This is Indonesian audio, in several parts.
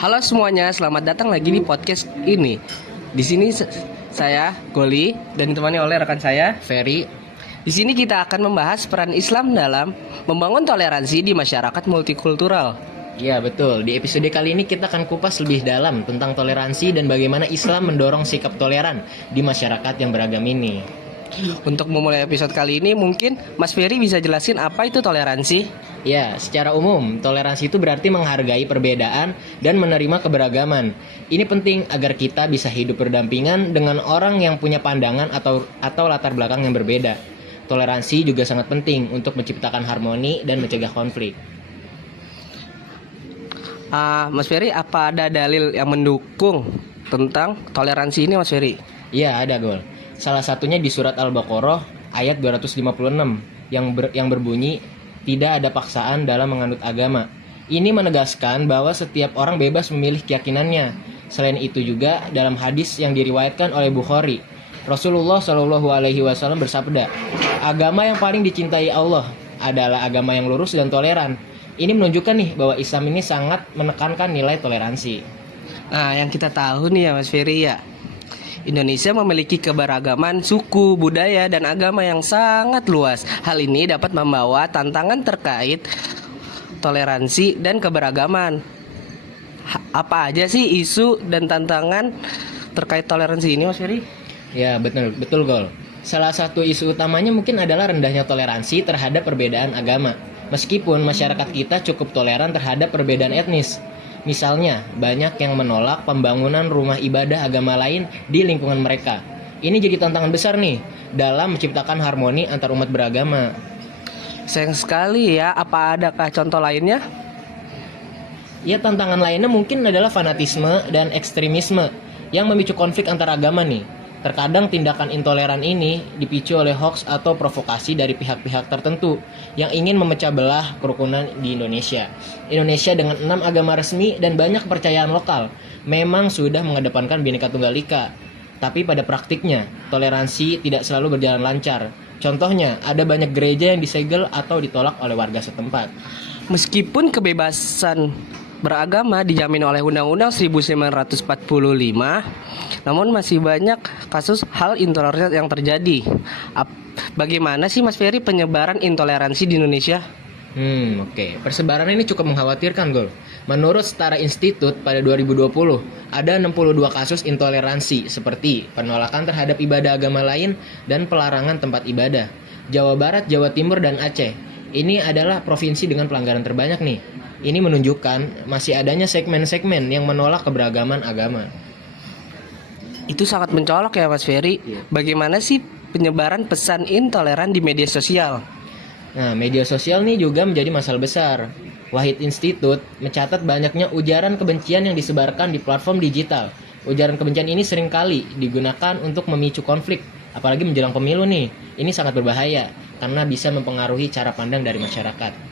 Halo semuanya, selamat datang lagi di podcast ini. Di sini saya Goli dan ditemani oleh rekan saya Ferry. Di sini kita akan membahas peran Islam dalam membangun toleransi di masyarakat multikultural. Ya betul, di episode kali ini kita akan kupas lebih dalam tentang toleransi dan bagaimana Islam mendorong sikap toleran di masyarakat yang beragam ini. Untuk memulai episode kali ini, mungkin Mas Ferry bisa jelasin apa itu toleransi? Ya, secara umum, toleransi itu berarti menghargai perbedaan dan menerima keberagaman. Ini penting agar kita bisa hidup berdampingan dengan orang yang punya pandangan atau latar belakang yang berbeda. Toleransi juga sangat penting untuk menciptakan harmoni dan mencegah konflik. Mas Ferry, apa ada dalil yang mendukung tentang toleransi ini, Mas Ferry? Ya, ada Gol. Salah satunya di surat Al-Baqarah ayat 256 yang berbunyi, tidak ada paksaan dalam menganut agama. Ini menegaskan bahwa setiap orang bebas memilih keyakinannya. Selain itu juga dalam hadis yang diriwayatkan oleh Bukhari, Rasulullah Shallallahu Alaihi Wasallam bersabda, agama yang paling dicintai Allah adalah agama yang lurus dan toleran. Ini menunjukkan nih bahwa Islam ini sangat menekankan nilai toleransi. Nah, yang kita tahu nih ya Mas Ferry ya, Indonesia memiliki keberagaman suku, budaya, dan agama yang sangat luas. Hal ini dapat membawa tantangan terkait toleransi dan keberagaman. Apa aja sih isu dan tantangan terkait toleransi ini, Mas Ferry? Ya, betul Gol. Salah satu isu utamanya mungkin adalah rendahnya toleransi terhadap perbedaan agama. Meskipun masyarakat kita cukup toleran terhadap perbedaan etnis. Misalnya, banyak yang menolak pembangunan rumah ibadah agama lain di lingkungan mereka. Ini jadi tantangan besar nih dalam menciptakan harmoni antar umat beragama. Sayang sekali ya, apa adakah contoh lainnya? Ya, tantangan lainnya mungkin adalah fanatisme dan ekstremisme yang memicu konflik antar agama nih. Terkadang tindakan intoleran ini dipicu oleh hoaks atau provokasi dari pihak-pihak tertentu yang ingin memecah belah kerukunan di Indonesia. Indonesia dengan 6 agama resmi dan banyak kepercayaan lokal memang sudah mengedepankan Bhinneka Tunggal Ika. Tapi pada praktiknya, toleransi tidak selalu berjalan lancar. Contohnya, ada banyak gereja yang disegel atau ditolak oleh warga setempat. Meskipun kebebasan beragama dijamin oleh Undang-Undang 1945, namun masih banyak kasus hal intoleran yang terjadi. Bagaimana sih Mas Ferry penyebaran intoleransi di Indonesia? Oke. Persebaran ini cukup mengkhawatirkan, Gol. Menurut Setara Institut pada 2020, ada 62 kasus intoleransi seperti penolakan terhadap ibadah agama lain dan pelarangan tempat ibadah. Jawa Barat, Jawa Timur, dan Aceh. Ini adalah provinsi dengan pelanggaran terbanyak nih. Ini menunjukkan masih adanya segmen-segmen yang menolak keberagaman agama. Itu sangat mencolok ya Mas Ferry. Bagaimana sih penyebaran pesan intoleran di media sosial? Nah, media sosial nih juga menjadi masalah besar. Wahid Institute mencatat banyaknya ujaran kebencian yang disebarkan di platform digital. Ujaran kebencian ini seringkali digunakan untuk memicu konflik, apalagi menjelang pemilu nih. Ini sangat berbahaya karena bisa mempengaruhi cara pandang dari masyarakat.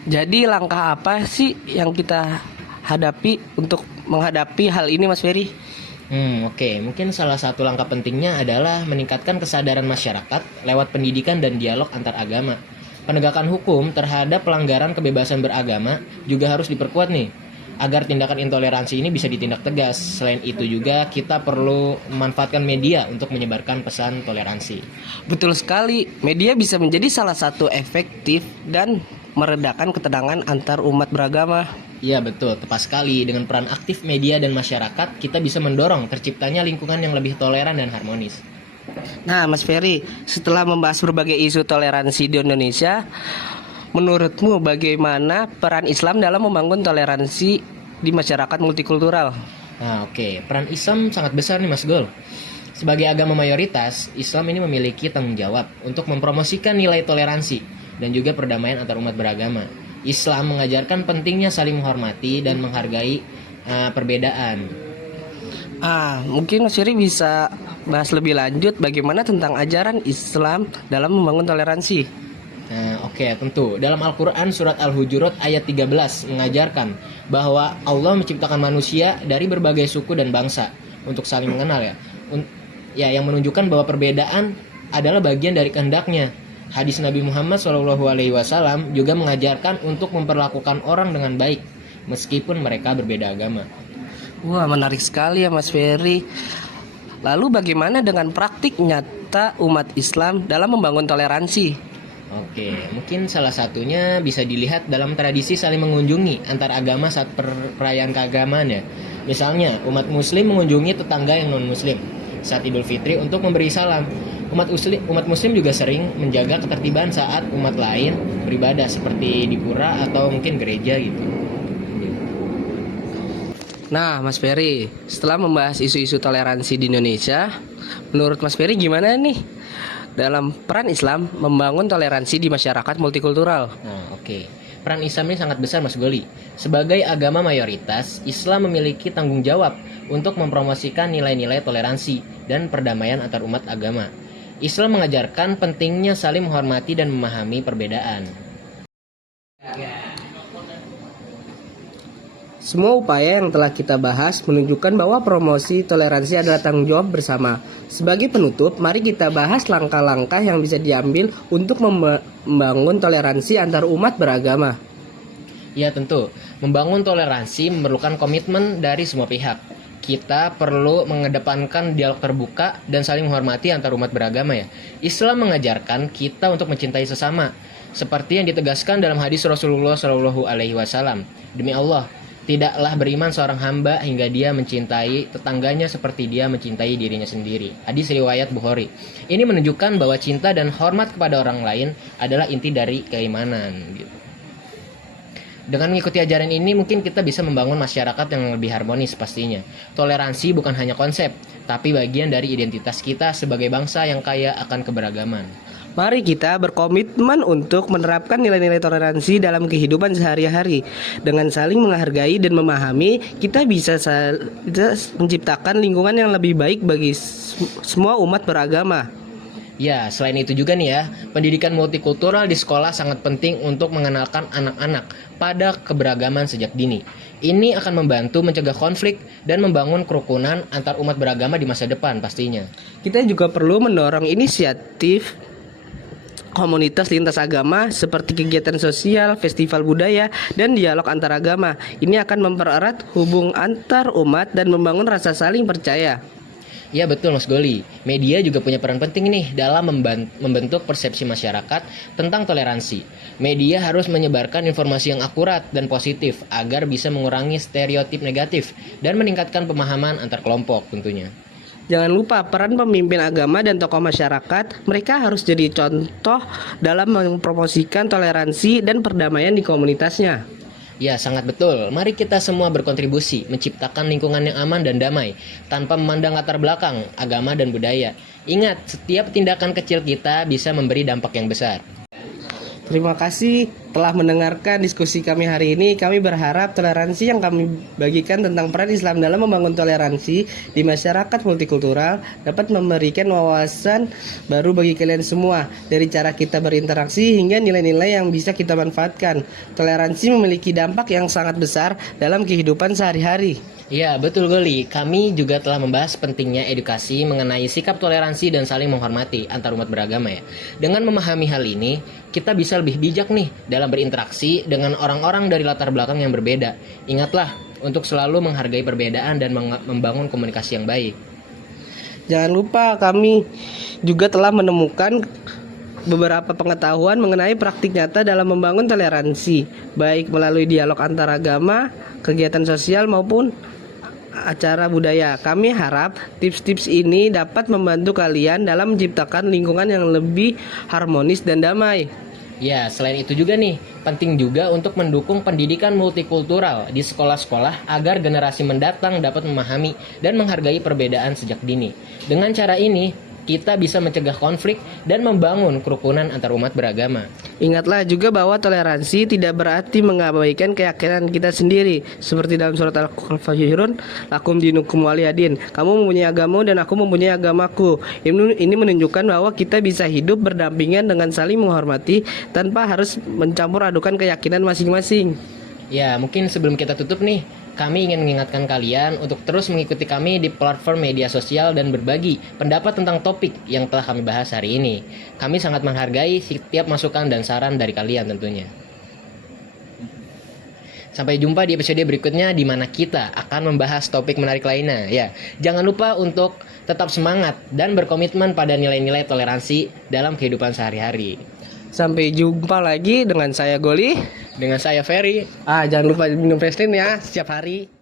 Jadi langkah apa sih yang kita hadapi untuk menghadapi hal ini Mas Ferry? Oke. Mungkin salah satu langkah pentingnya adalah meningkatkan kesadaran masyarakat lewat pendidikan dan dialog antar agama. Penegakan hukum terhadap pelanggaran kebebasan beragama juga harus diperkuat nih, agar tindakan intoleransi ini bisa ditindak tegas. Selain itu juga kita perlu memanfaatkan media untuk menyebarkan pesan toleransi. Betul sekali, media bisa menjadi salah satu efektif dan meredakan ketegangan antar umat beragama. Ya betul, tepat sekali. Dengan peran aktif media dan masyarakat, kita bisa mendorong terciptanya lingkungan yang lebih toleran dan harmonis. Nah Mas Ferry, setelah membahas berbagai isu toleransi di Indonesia, menurutmu bagaimana peran Islam dalam membangun toleransi di masyarakat multikultural? Nah oke, peran Islam sangat besar nih Mas Gol. Sebagai agama mayoritas, Islam ini memiliki tanggung jawab untuk mempromosikan nilai toleransi dan juga perdamaian antar umat beragama. Islam mengajarkan pentingnya saling menghormati dan menghargai perbedaan. Mungkin Mas Ferry bisa bahas lebih lanjut bagaimana tentang ajaran Islam dalam membangun toleransi. Oke, tentu. Dalam Al-Quran surat Al-Hujurat ayat 13 mengajarkan bahwa Allah menciptakan manusia dari berbagai suku dan bangsa untuk saling mengenal yang menunjukkan bahwa perbedaan adalah bagian dari kehendaknya. Hadis Nabi Muhammad SAW juga mengajarkan untuk memperlakukan orang dengan baik. meskipun mereka berbeda agama. Wah, menarik sekali ya Mas Ferry. Lalu bagaimana dengan praktik nyata umat Islam dalam membangun toleransi? Oke, mungkin salah satunya bisa dilihat dalam tradisi saling mengunjungi antar agama saat perayaan keagamaan ya. Misalnya, umat muslim mengunjungi tetangga yang non-muslim saat Idul Fitri untuk memberi salam. Umat muslim juga sering menjaga ketertiban saat umat lain beribadah seperti di pura atau mungkin gereja gitu. Nah, Mas Ferry, setelah membahas isu-isu toleransi di Indonesia, menurut Mas Ferry gimana nih dalam peran Islam membangun toleransi di masyarakat multikultural? Nah, oke. Peran Islam ini sangat besar, Mas Goli. Sebagai agama mayoritas, Islam memiliki tanggung jawab untuk mempromosikan nilai-nilai toleransi dan perdamaian antar umat agama. Islam mengajarkan pentingnya saling menghormati dan memahami perbedaan. Semua upaya yang telah kita bahas menunjukkan bahwa promosi toleransi adalah tanggung jawab bersama. Sebagai penutup, mari kita bahas langkah-langkah yang bisa diambil untuk membangun toleransi antar umat beragama. Ya tentu, membangun toleransi memerlukan komitmen dari semua pihak. Kita perlu mengedepankan dialog terbuka dan saling menghormati antar umat beragama ya. Islam mengajarkan kita untuk mencintai sesama, seperti yang ditegaskan dalam hadis Rasulullah SAW. Demi Allah, tidaklah beriman seorang hamba hingga dia mencintai tetangganya seperti dia mencintai dirinya sendiri. Hadis riwayat Bukhari. Ini menunjukkan bahwa cinta dan hormat kepada orang lain adalah inti dari keimanan. Gitu. Dengan mengikuti ajaran ini mungkin kita bisa membangun masyarakat yang lebih harmonis pastinya. Toleransi bukan hanya konsep, tapi bagian dari identitas kita sebagai bangsa yang kaya akan keberagaman. Mari kita berkomitmen untuk menerapkan nilai-nilai toleransi dalam kehidupan sehari-hari. Dengan saling menghargai dan memahami, kita bisa menciptakan lingkungan yang lebih baik bagi semua umat beragama. Ya, selain itu juga nih ya, pendidikan multikultural di sekolah sangat penting untuk mengenalkan anak-anak pada keberagaman sejak dini. Ini akan membantu mencegah konflik dan membangun kerukunan antar umat beragama di masa depan pastinya. Kita juga perlu mendorong inisiatif komunitas lintas agama seperti kegiatan sosial, festival budaya, dan dialog antar agama. Ini akan mempererat hubungan antar umat dan membangun rasa saling percaya. Ya betul Mas Goli, media juga punya peran penting nih dalam membentuk persepsi masyarakat tentang toleransi. Media harus menyebarkan informasi yang akurat dan positif agar bisa mengurangi stereotip negatif dan meningkatkan pemahaman antar kelompok tentunya. Jangan lupa peran pemimpin agama dan tokoh masyarakat, mereka harus jadi contoh dalam mempromosikan toleransi dan perdamaian di komunitasnya. Ya, sangat betul. Mari kita semua berkontribusi menciptakan lingkungan yang aman dan damai tanpa memandang latar belakang, agama dan budaya. Ingat, setiap tindakan kecil kita bisa memberi dampak yang besar. Terima kasih telah mendengarkan diskusi kami hari ini. Kami berharap toleransi yang kami bagikan tentang peran Islam dalam membangun toleransi di masyarakat multikultural dapat memberikan wawasan baru bagi kalian semua. Dari cara kita berinteraksi hingga nilai-nilai yang bisa kita manfaatkan. Toleransi memiliki dampak yang sangat besar dalam kehidupan sehari-hari. Ya, betul Goli. Kami juga telah membahas pentingnya edukasi mengenai sikap toleransi dan saling menghormati antar umat beragama ya. Dengan memahami hal ini, kita bisa lebih bijak nih dalam berinteraksi dengan orang-orang dari latar belakang yang berbeda. Ingatlah untuk selalu menghargai perbedaan dan membangun komunikasi yang baik. Jangan lupa kami juga telah menemukan beberapa pengetahuan mengenai praktik nyata dalam membangun toleransi, baik melalui dialog antar agama, kegiatan sosial maupun acara budaya. Kami harap tips-tips ini dapat membantu kalian dalam menciptakan lingkungan yang lebih harmonis dan damai. Ya, selain itu juga nih, penting juga untuk mendukung pendidikan multikultural di sekolah-sekolah agar generasi mendatang dapat memahami dan menghargai perbedaan sejak dini. Dengan cara ini, kita bisa mencegah konflik dan membangun kerukunan antar umat beragama. Ingatlah juga bahwa toleransi tidak berarti mengabaikan keyakinan kita sendiri. Seperti dalam surat Al-Kafirun, lakum dinukum waliyadin. Kamu mempunyai agamamu dan aku mempunyai agamaku. Ini menunjukkan bahwa kita bisa hidup berdampingan dengan saling menghormati tanpa harus mencampur adukan keyakinan masing-masing. Ya, mungkin sebelum kita tutup nih, kami ingin mengingatkan kalian untuk terus mengikuti kami di platform media sosial dan berbagi pendapat tentang topik yang telah kami bahas hari ini. Kami sangat menghargai setiap masukan dan saran dari kalian tentunya. Sampai jumpa di episode berikutnya di mana kita akan membahas topik menarik lainnya. Ya, jangan lupa untuk tetap semangat dan berkomitmen pada nilai-nilai toleransi dalam kehidupan sehari-hari. Sampai jumpa lagi dengan saya Goli. Dengan saya Ferry. Jangan lupa minum Fresh ya setiap hari.